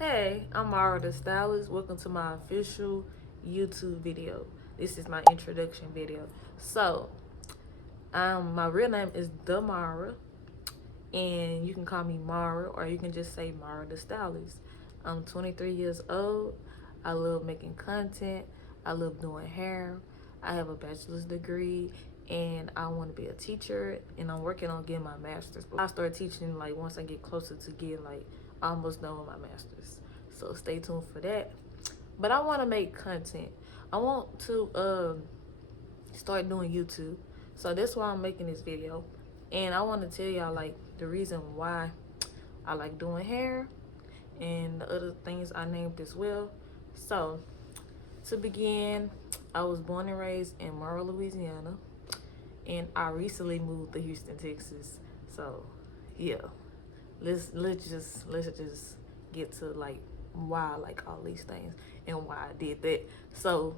Hey, I'm Mara the Stylist. Welcome to my official YouTube video. This is my introduction video. So, my real name is The Mara, and you can call me Mara, or you can just say Mara the Stylist. I'm 23 years old. I love making content. I love doing hair. I have a bachelor's degree, and I want to be a teacher, and I'm working on getting my master's. I start teaching like once I get closer to getting like almost done with my master's. So stay tuned for that. But I want to make content. I want to start doing YouTube. So that's why I'm making this video. And I want to tell y'all like the reason why I like doing hair and the other things I named as well. So to begin, I was born and raised in Monroe, Louisiana, and I recently moved to Houston, Texas. So yeah, let's just get to like why I like all these things and why I did that. So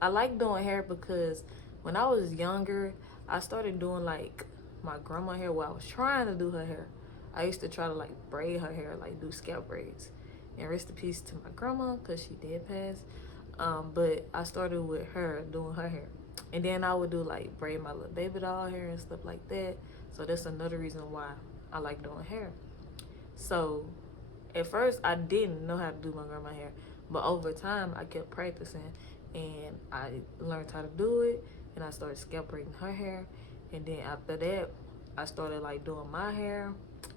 I like doing hair because when I was younger, I started doing like my grandma hair while I was trying to do her hair. I used to try to like braid her hair, like do scalp braids. And rest in peace to my grandma because she did pass. But I started with her doing her hair. And then I would do like braid my little baby doll hair and stuff like that. So that's another reason why I like doing hair. So at first I didn't know how to do my grandma hair, but over time I kept practicing and I learned how to do it, and I started scalp braiding her hair. And then after that I started like doing my hair,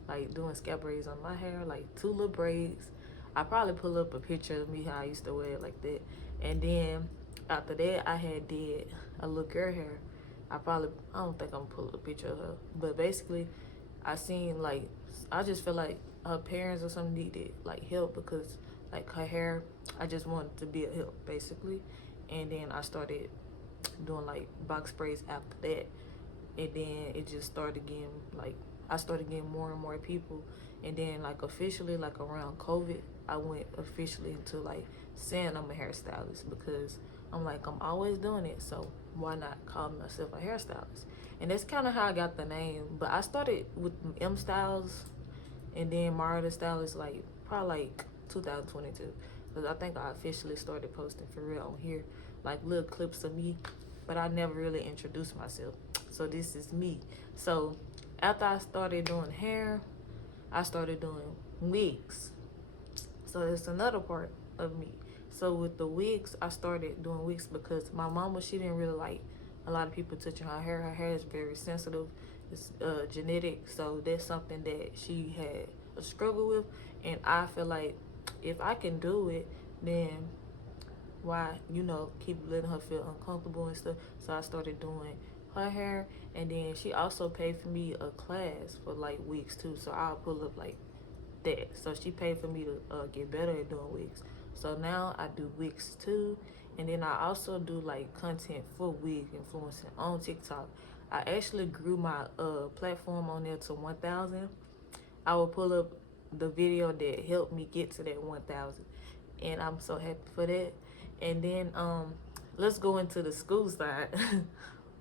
like doing scalp braids on my hair, like 2 little braids. I probably pull up a picture of me how I used to wear it like that. And then after that I had did a little girl hair. I don't think I'm gonna pull up a picture of her, but basically I seen like, I just feel like her parents or something needed like help because like her hair, I just wanted to be a help basically. And then I started doing like box braids after that. And then it just started getting like, I started getting more and more people. And then like officially, like around COVID, I went officially into like saying I'm a hairstylist because I'm like, I'm always doing it, so why not call myself a hairstylist? And that's kind of how I got the name. But I started with M Styles and then Mara the Stylist like probably like 2022, because I think I officially started posting for real on here, like little clips of me, but I never really introduced myself. So this is me. So after I started doing hair, I started doing wigs. So it's another part of me. So with the wigs, I started doing wigs because my mama, she didn't really like a lot of people touching her hair. Her hair is very sensitive. It's genetic. So that's something that she had a struggle with. And I feel like if I can do it, then why, keep letting her feel uncomfortable and stuff. So I started doing her hair. And then she also paid for me a class for like wigs too. So I'll pull up like that. So she paid for me to get better at doing wigs. So now I do wigs too. And then I also do like content for wig influencing on TikTok. I actually grew my platform on there to 1,000. I will pull up the video that helped me get to that 1,000, and I'm so happy for that. And then let's go into the school side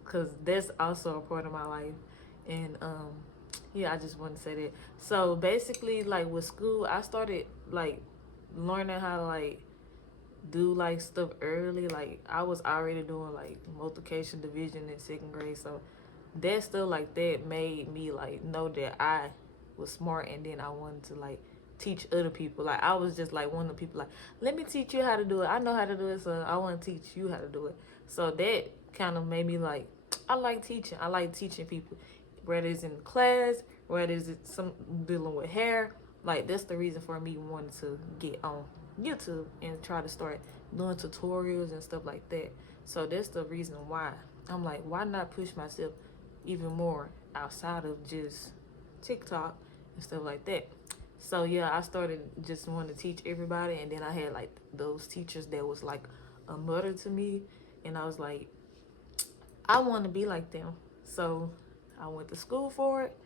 because that's also a part of my life. And yeah, I just want to say that. So basically, like with school, I started like learning how to like do like stuff early. Like I was already doing like multiplication, division in 2nd grade. So that stuff like that made me like know that I was smart, and then I wanted to like teach other people. Like I was just like one of the people like, let me teach you how to do it. I know how to do it, so I want to teach you how to do it. So that kind of made me like, I like teaching. I like teaching people, whether it's in class, whether it's some dealing with hair. Like that's the reason for me wanting to get on YouTube and try to start doing tutorials and stuff like that. So that's the reason why I'm like, why not push myself even more outside of just TikTok and stuff like that. So yeah, I started just wanting to teach everybody, and then I had like those teachers that was like a mother to me, and I was like, I want to be like them. So I went to school for it.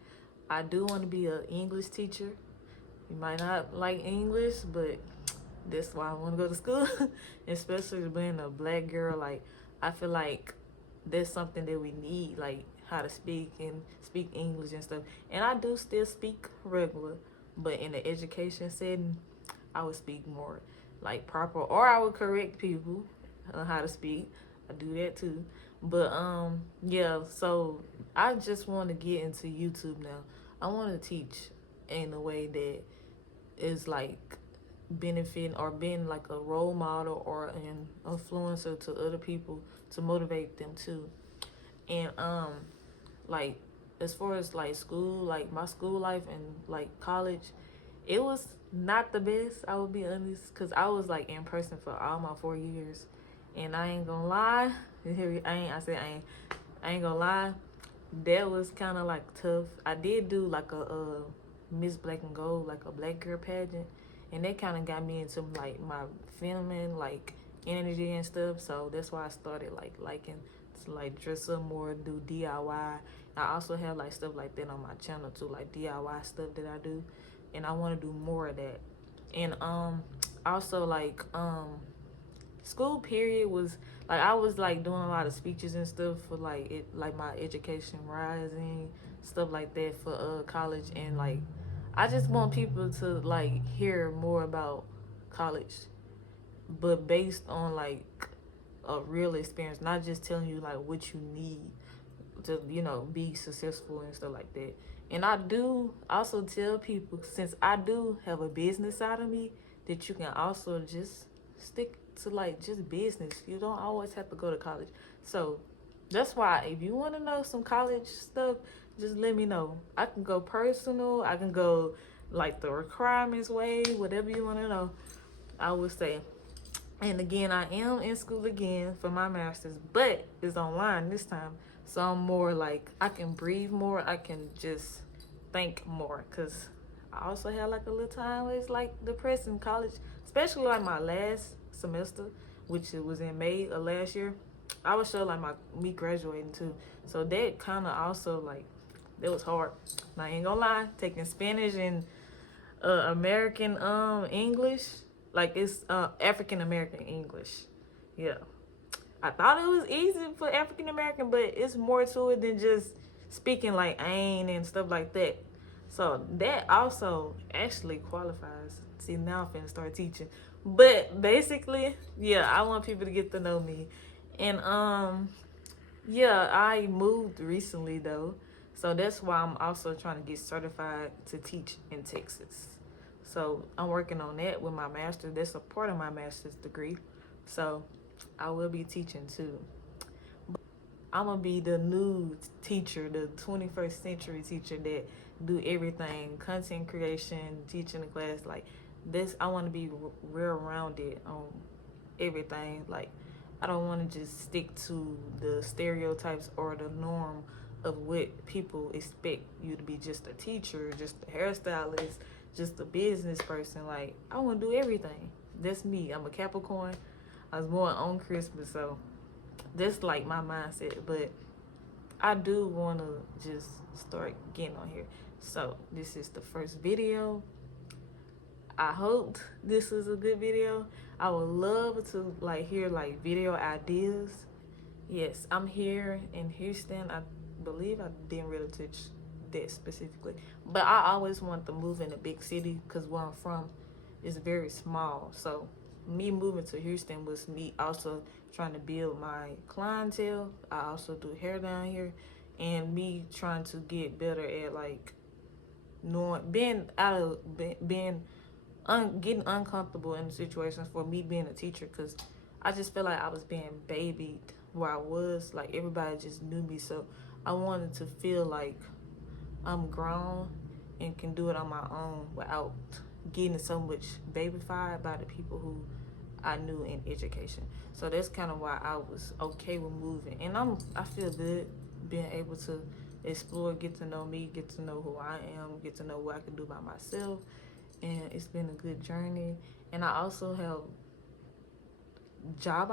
I do want to be an English teacher. You might not like English, but that's why I want to go to school. Especially being a black girl, like I feel like that's something that we need, like how to speak and speak English and stuff. And I do still speak regular, but in the education setting, I would speak more like proper, or I would correct people on how to speak. I do that too. But yeah, so I just want to get into YouTube now. I want to teach in a way that is like benefiting or being like a role model or an influencer to other people to motivate them too. And like as far as like school, like my school life and like college, it was not the best, I would be honest, because I was like in person for all my 4 years. And I ain't gonna lie, I ain't gonna lie, that was kind of like tough. I did do like a Miss Black and Gold, like a black girl pageant, and that kind of got me into like my feminine like energy and stuff. So that's why I started like liking to like dress up more, do DIY. I also have like stuff like that on my channel too, like DIY stuff that I do, and I want to do more of that. And also like school period was like I was like doing a lot of speeches and stuff for like it, like my education rising stuff like that for college. And like I just want people to like hear more about college, but based on like a real experience, not just telling you like what you need to, you know, be successful and stuff like that. And I do also tell people, since I do have a business side of me, that you can also just stick to like just business. You don't always have to go to college. So that's why if you want to know some college stuff, just let me know. I can go personal, I can go like the requirements way, whatever you want to know, I would say. And again, I am in school again for my master's, but it's online this time. So I'm more like, I can breathe more. I can just think more. Because I also had like a little time where it's like depressing college, especially like my last semester, which it was in May of last year. I was sure like me graduating too. So that kind of also like, that was hard. I ain't gonna lie, taking Spanish and American English, like it's African American English. Yeah, I thought it was easy for African American, but it's more to it than just speaking like ain't and stuff like that. So that also actually qualifies. See, now I'm finna start teaching. But basically, yeah, I want people to get to know me. And yeah, I moved recently though. So that's why I'm also trying to get certified to teach in Texas. So I'm working on that with my master's. That's a part of my master's degree. So I will be teaching too. I'm gonna be the new teacher, the 21st century teacher that do everything, content creation, teaching the class. Like this, I want to be real rounded on everything. Like I don't want to just stick to the stereotypes or the norm of what people expect you to be, just a teacher, just a hairstylist, just a business person. Like I want to do everything. That's me. I'm a Capricorn. I was born on Christmas, so that's like my mindset. But I do want to just start getting on here. So this is the first video. I hope this is a good video. I would love to like hear like video ideas. Yes, I'm here in Houston. I believe I didn't really touch that specifically, but I always want to move in a big city because where I'm from is very small. So me moving to Houston was me also trying to build my clientele. I also do hair down here, and me trying to get better at like knowing, being out of being getting uncomfortable in situations for me being a teacher, because I just feel like I was being babied where I was. Like everybody just knew me, so I wanted to feel like I'm grown and can do it on my own without getting so much babyfied by the people who I knew in education. So that's kind of why I was okay with moving, and I feel good being able to explore, get to know me, get to know who I am, get to know what I can do by myself. And it's been a good journey. And I also have job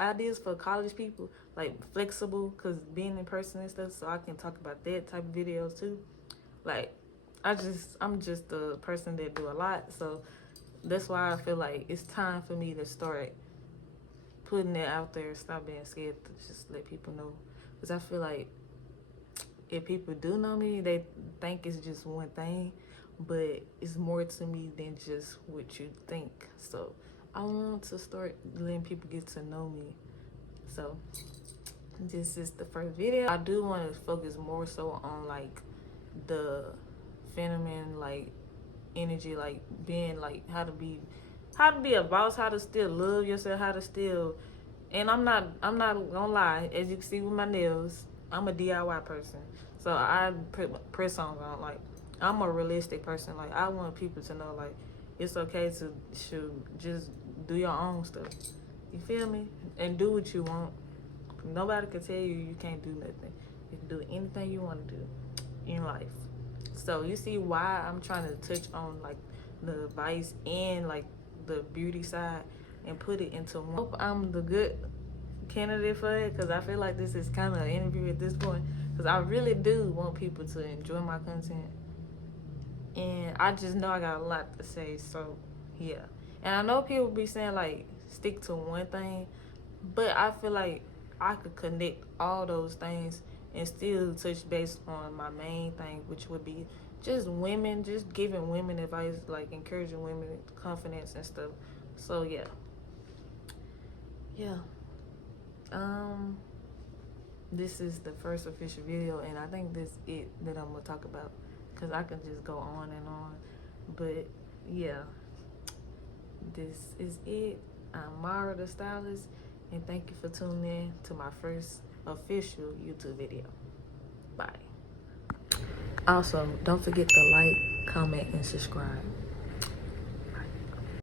ideas for college people, like flexible, because being in person and stuff, so I can talk about that type of videos too. Like I'm just a person that do a lot, so that's why I feel like it's time for me to start putting it out there, stop being scared to just let people know. Because I feel like if people do know me, they think it's just one thing, but it's more to me than just what you think. So I want to start letting people get to know me. So this is the first video. I do want to focus more so on like the feminine like energy, like being like how to be a boss, how to still love yourself, how to still. And I'm not gonna lie, as you can see with my nails, I'm a DIY person. So I put press on like I'm a realistic person. Like I want people to know like it's okay to just do your own stuff. You feel me? And do what you want. Nobody can tell you can't do nothing. You can do anything you want to do in life. So you see why I'm trying to touch on like the advice and like the beauty side and put it into one. I hope I'm the good candidate for it, because I feel like this is kind of an interview at this point, because I really do want people to enjoy my content, and I just know I got a lot to say. So yeah, and I know people be saying like stick to one thing, but I feel like I could connect all those things and still touch base on my main thing, which would be just women, just giving women advice, like encouraging women confidence and stuff. So yeah. This is the first official video, and I think this is it that I'm gonna talk about, because I can just go on and on. But yeah, this is it. I'm Mara the Stylist, and thank you for tuning in to my first official YouTube video. Bye. Also, don't forget to like, comment, and subscribe.